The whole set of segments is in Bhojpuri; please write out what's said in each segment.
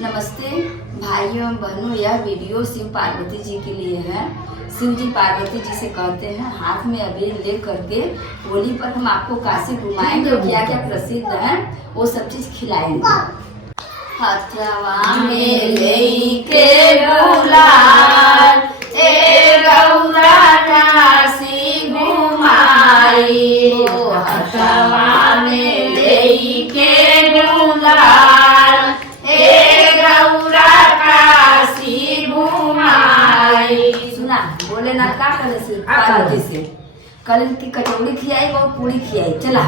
नमस्ते भाइयों एवं बहनों, यह वीडियो शिव पार्वती जी के लिए है। शिव जी पार्वती जी से कहते हैं हाथ में अबीर ले करके होली पर हम आपको काशी घुमाएंगे और क्या क्या प्रसिद्ध है वो सब चीज खिलाएंगे। हथवा में लेके गुलाल ए गौरा काशी घुमाई, हथवा में लेके गुलाल सुना बोले ना का करे से पार्वती से कल की कचौड़ी खिलाई बहुत पूरी खिलाई। चला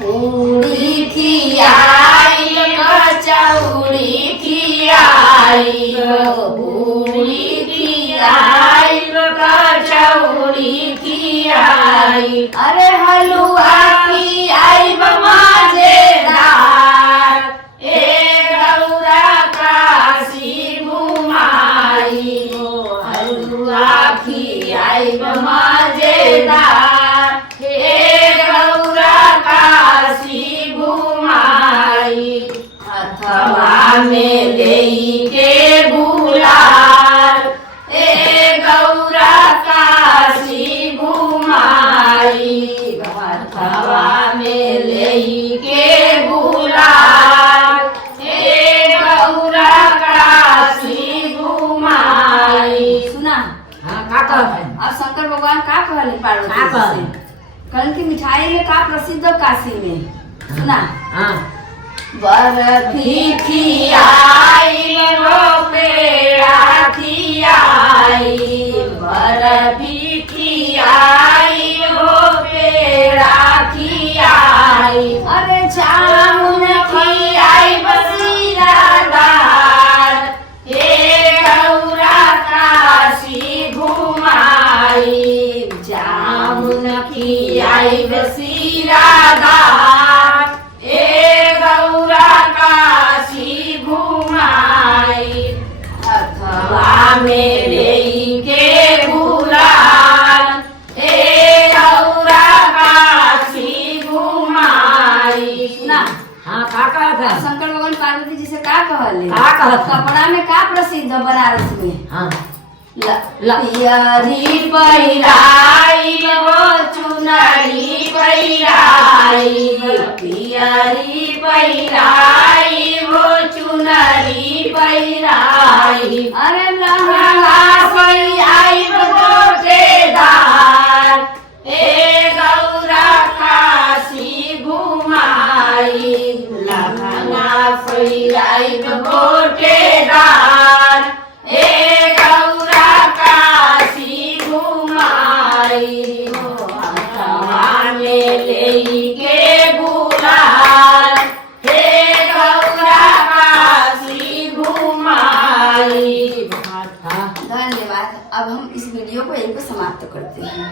पूरी खिलाई कचौड़ी खिलाई, पूरी खिलाई कचौड़ी खिलाई, अरे हलवा खिलाई मजेदार ए गौरा काशी घुमाई, खियाई मजेदार हे गौरा काशी घुमाई, हथवा में लेके गुलाल ए गौरा काशी घुमाई, हथवा में लेके गुलाल ए गौरा काशी घुमाई। सुना अब शंकर भगवान का कहले पार्वती से कल की मिठाई में का प्रसिद्ध काशी में। सुना बर्फी खियाई वो पेड़ा खियाई, बर्फी खियाई वो पेड़ा खियाई, अरे जामुन खियाई बसीरादार हे गौरा काशी घुमाई, जामुन खियाई बसीरादार ए गौरा काशी घुमाई, हथवा में लेके गुलाल ए गौरा काशी घुमाई। ना हाँ का शंकर भगवान पार्वती जी से का कहले कपड़ा में का प्रसिद्ध बनारस में। हाँ पियरी पहिराई वो चुनरी पहिराई, पियरी पहिराई वो चुनरी पहिराई, अरे लहंगा पहिराई गोटेदार ए गौरा काशी घुमाई, लहंगा पहिराई गोटेदार ए गौरा काशी घुमाई, हथवा में लेके गुलाल हे गौरा काशी घुमाई। धन्यवाद। अब हम इस वीडियो को यहीं पर समाप्त करते हैं।